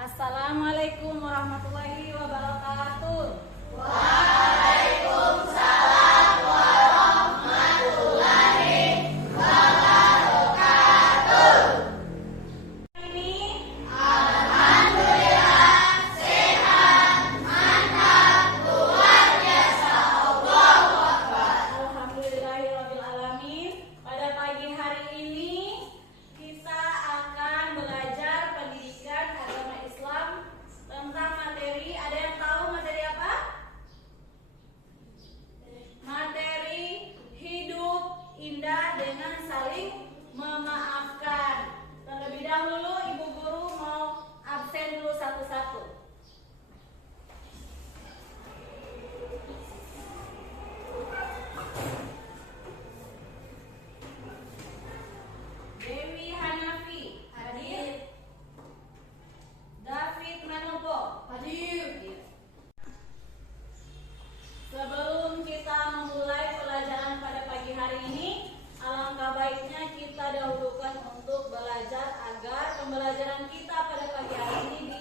Assalamualaikum warahmatullahi wabarakatuh. Waalaikumsalam warahmatullahi wabarakatuh. Ini Alhamdulillah sehat, mantap, luar biasa. Allahu Akbar. alhamdulillahirabbil alamin. Pada pagi hari ini kita akan belajar pendidikan agama Islam tentang materi. Ada yang tahu materi apa? Materi hidup indah dengan saling memaafkan. Terlebih dahulu Ibu Guru mau absen dulu satu-satu. Dewi Hanafi hadir. David Manopo hadir. Sebelum kita memulai pelajaran pada pagi hari ini, alangkah baiknya kita dahulukan untuk belajar agar pembelajaran kita pada pagi hari ini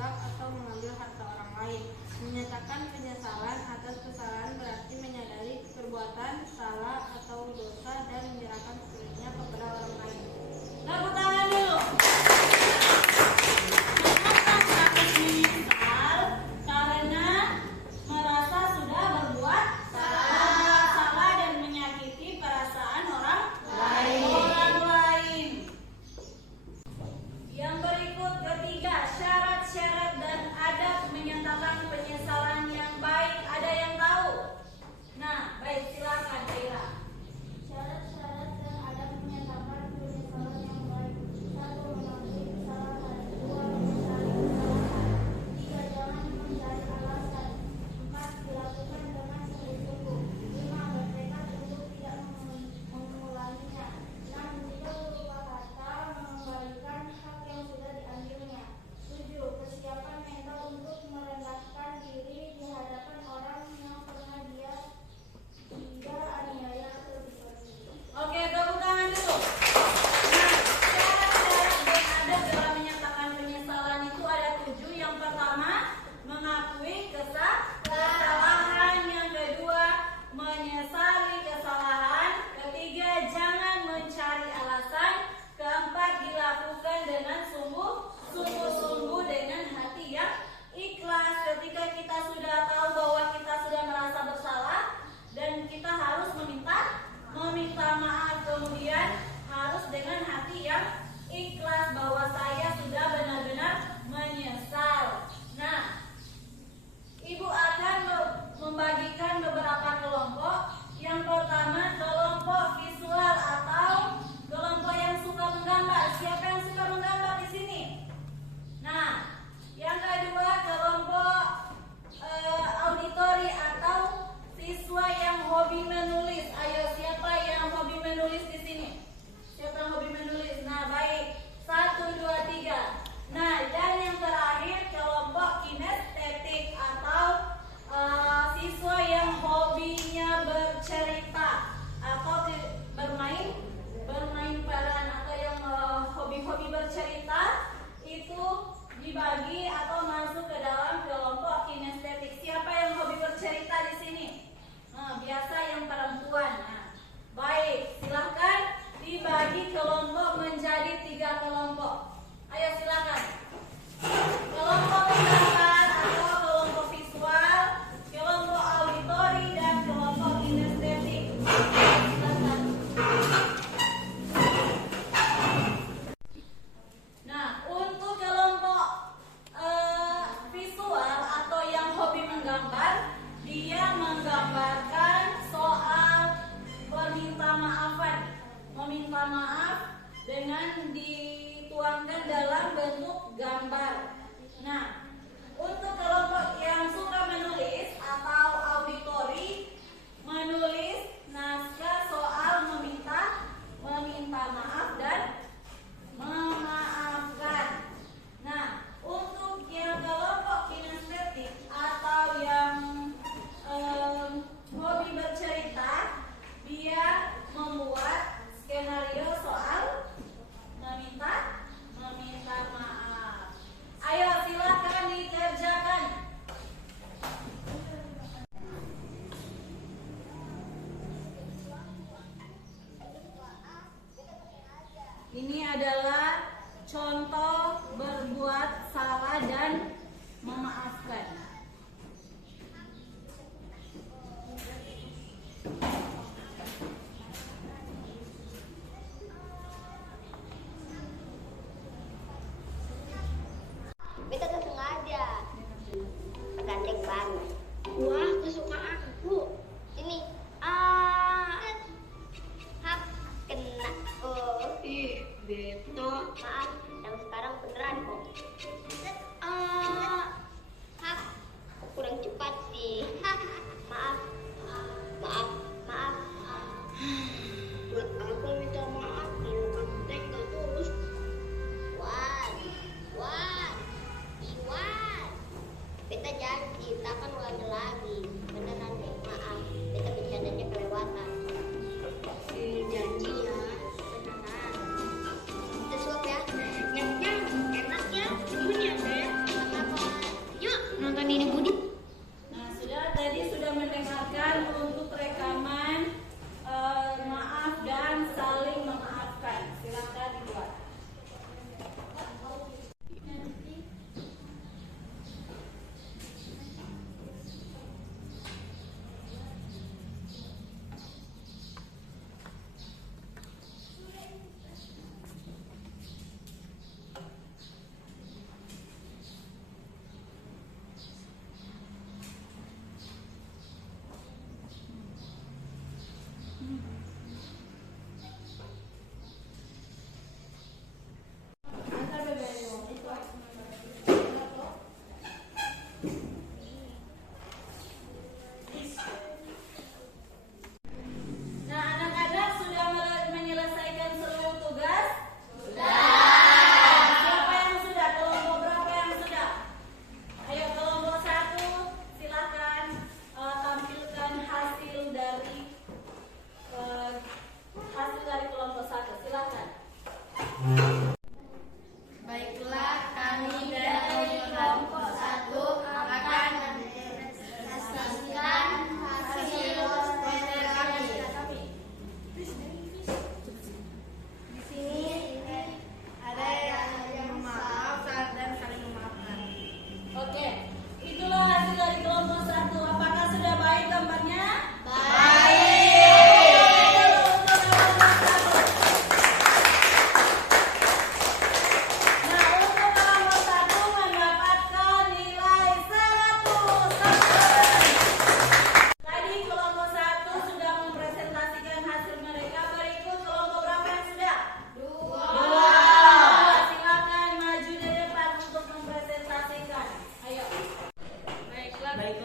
merusak atau mengambil harta orang lain. Menyatakan penyesalan atas kesalahan berarti menyadari perbuatan salah atau dosa dan menyerahkan sepenuhnya kepada orang lain. Tepuk tangan dulu. Mengatakan menyesal karena merasa sudah berbuat salah dan menyakiti perasaan orang lain. Yang berikut ketiga, syarat-syarat dan adab menyatakan penyesalan yang baik. Ada yang tahu? Nah, baik, silakan Zaira. Syarat-syarat dan adab menyatakan penyesalan yang baik. 1. Mengakui kesalahan. 2. Menyesali kesalahan. 3. Jangan mencari alasan. 4. Dilakukan dengan sungguh-sungguh. 5. Bertekad untuk tidak mengulanginya. 6. Tidak berupa kata mengembalikan hak yang sudah diambilnya. 7. Persiapan mental untuk merendahkan diri di hadapan orang yang pernah dia aniaya atau dizalimi. Oke, tepuk tangan dulu. Nah, syarat-syarat dan adab dalam menyatakan penyesalan itu ada 7. Yang pertama, mengakui kesalahan. Yang kedua, menyesali kesalahan. Ketiga, jangan mencari alasan. Keempat, dilakukan dengan sungguh-sungguh dengan hati yang ikhlas. Ketika kita sudah tahu bahwa kita sudah merasa bersalah dan kita harus meminta maaf, kemudian harus dengan hati yang ikhlas bahwa saya sudah benar-benar menyesal. Nah, Ibu akan membagikan beberapa kelompok. Yang pertama, kelompok visual atau kelompok yang suka menggambar. Siapa yang suka menggambar di sini? Nah, yang kedua, kelompok auditori atau siswa yang hobi menulis. Ayo, siapa yang hobi menulis di sini? Siapa yang hobi menulis? Nah, baik. 1, 2, 3. Nah, dan yang terakhir, kelompok kinestetik atau siswa yang hobinya bercerita atau bermain peran atau yang hobi-hobi bercerita itu dibagi atau masuk ke dalam kelompok kinestetik. Siapa yang hobi bercerita di sini? Nah, biasa yang perempuan. Nah, baik, silahkan dibagi kelompok menjadi 3 kelompok. Ayo silakan. Kelompok menggambar atau kelompok visual, kelompok auditori dan kelompok kinestetik. Silakan. Nah, untuk kelompok visual atau yang hobi menggambar, dia menggambarkan soal meminta maaf dengan dituangkan dalam bentuk gambar. Nah, untuk kelompok yang suka menulis atau auditori, menulis naskah soal meminta maaf dan memaafkan. Nah, untuk yang kelompok kinestetik atau yang hobi bercerita, dia membuat skenario soal meminta maaf. Ayo silakan dikerjakan. Ini adalah contoh berbuat salah dan memaafkan. Beta gak sengaja. Ganteng banget. Wah, kesukaanku. Ini hap kena. Ih, Beto. Maaf, yang sekarang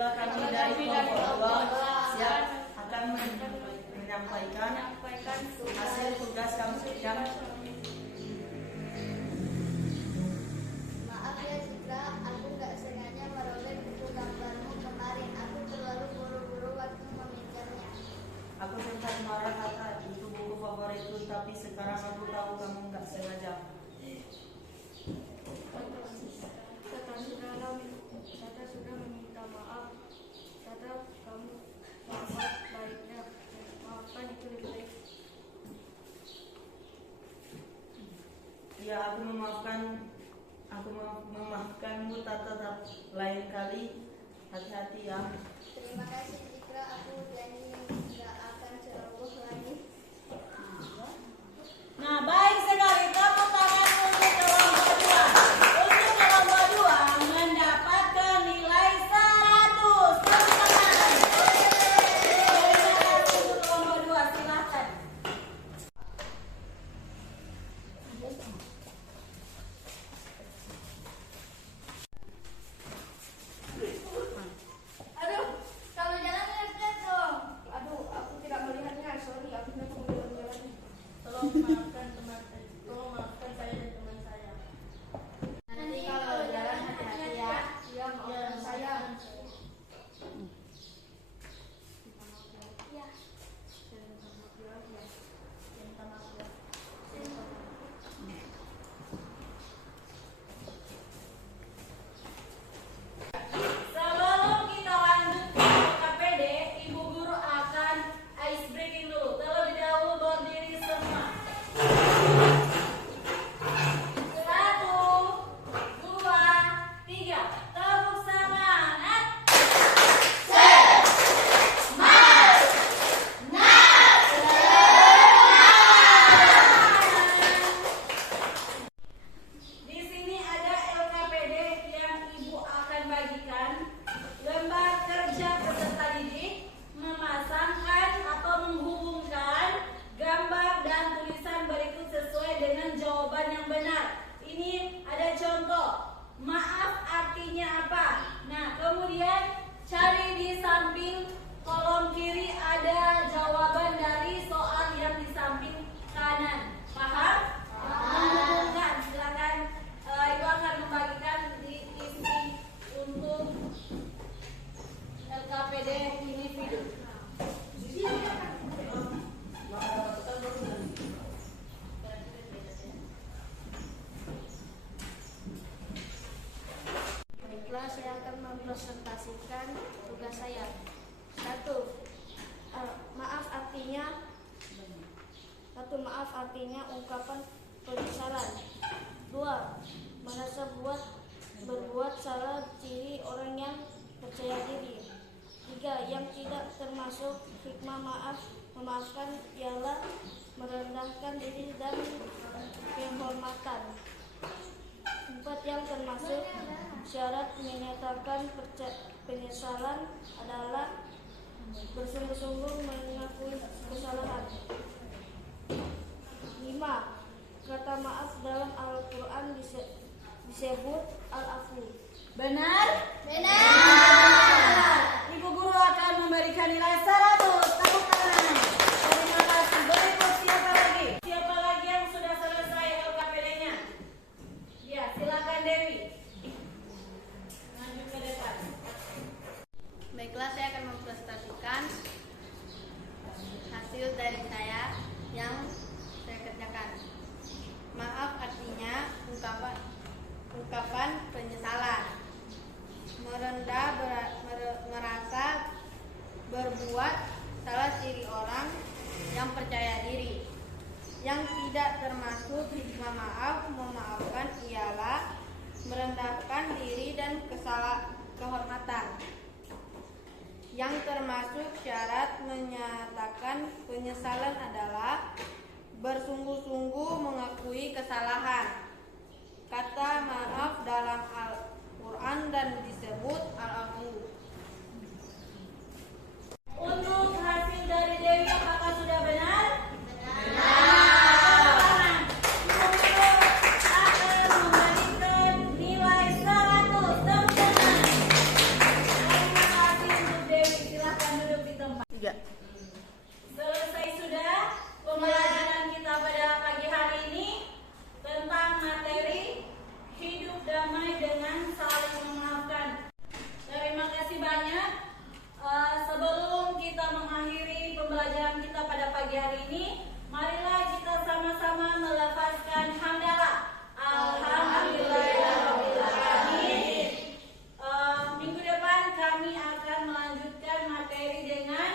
Apabila kami dari kelompok 2 siap akan menyampaikan hasil tugas kami berikan. Maaf ya Citra, aku nggak sengaja merobek buku gambarmu kemarin. Aku terlalu buru-buru waktu memikirnya. Aku sempat marah kata itu buku favoritku, tapi sekarang aku tahu kamu nggak sengaja. Tata sudah meminta maaf. Tata, kamu selamat baiknya maafkan itu lebih baik. Ya, aku memaafkanmu Tata, lain kali hati-hati ya. Terima kasih Citra, aku janji nggak akan ceroboh lagi. Nah, baik sekali. Tepuk tangan untuk kelompok 2. Untuk kelompok 2 mendapatkan nilai 100. Tepuk tangan. Terima kasih untuk kelompok 2. Silakan. Aduh, kalau jalan lihat dong. Aduh, aku tidak melihatnya. Sorry, aku tidak mau jalan-jalan. Tolong maafkan saya dan teman saya. Nanti kalau jalan hati-hati ya. Iya, maafkan saya. Ya. Sebelum kita lanjut ke KPD, Ibu Guru akan ice breaking dulu. Terlebih dahulu berdiri semua. 1, 2, 3. Tepuk semangat. Di sini ada LKPD yang Ibu akan bagikan. Lembar kerja peserta didik memasangkan atau menghubungkan gambar dan tulisan berikut sesuai dengan jawaban yang benar. Ini ada contoh. Maaf artinya apa? Nah, kemudian cari di samping kolom kiri ada jawaban dari soal yang di samping kanan. Paham? Menghubungkan. Silakan Ibu akan membagikan di isi untuk LKPD individu. Baiklah, saya akan mempresentasikan tugas saya. 1. Maaf artinya ungkapan penyesalan. 2. Merasa berbuat salah ciri orang yang percaya diri. 3. Yang tidak termasuk hikmah memaafkan ialah merendahkan diri dan penghormatan. 4. Yang termasuk syarat menyatakan penyesalan adalah bersungguh-sungguh mengakui kesalahan. 5. Kata maaf dalam Al-Quran disebut al-afu. Benar? Benar. Ibu Guru akan memberikan nilai 100. Tepuk tangan. Terima kasih. Berikut siapa lagi? Siapa lagi yang sudah selesai LKPD-nya? Ya, silakan Dewi. Maju ke depan. Baiklah, saya akan mempresentasikan hasil dari saya yang saya kerjakan. Maaf artinya ungkapan penyesalan. Merasa berbuat salah ciri orang yang percaya diri. Yang tidak termasuk hikmah memaafkan ialah merendahkan diri dan kehormatan. Yang termasuk syarat menyatakan penyesalan adalah bersungguh-sungguh mengakui kesalahan. Kata maaf dalam Al-Quran dan disebut al-afu. Untuk hasil dari Dewi apakah sudah benar? Akan memberikan nilai 100. Tepuk tangan. Terima kasih dengan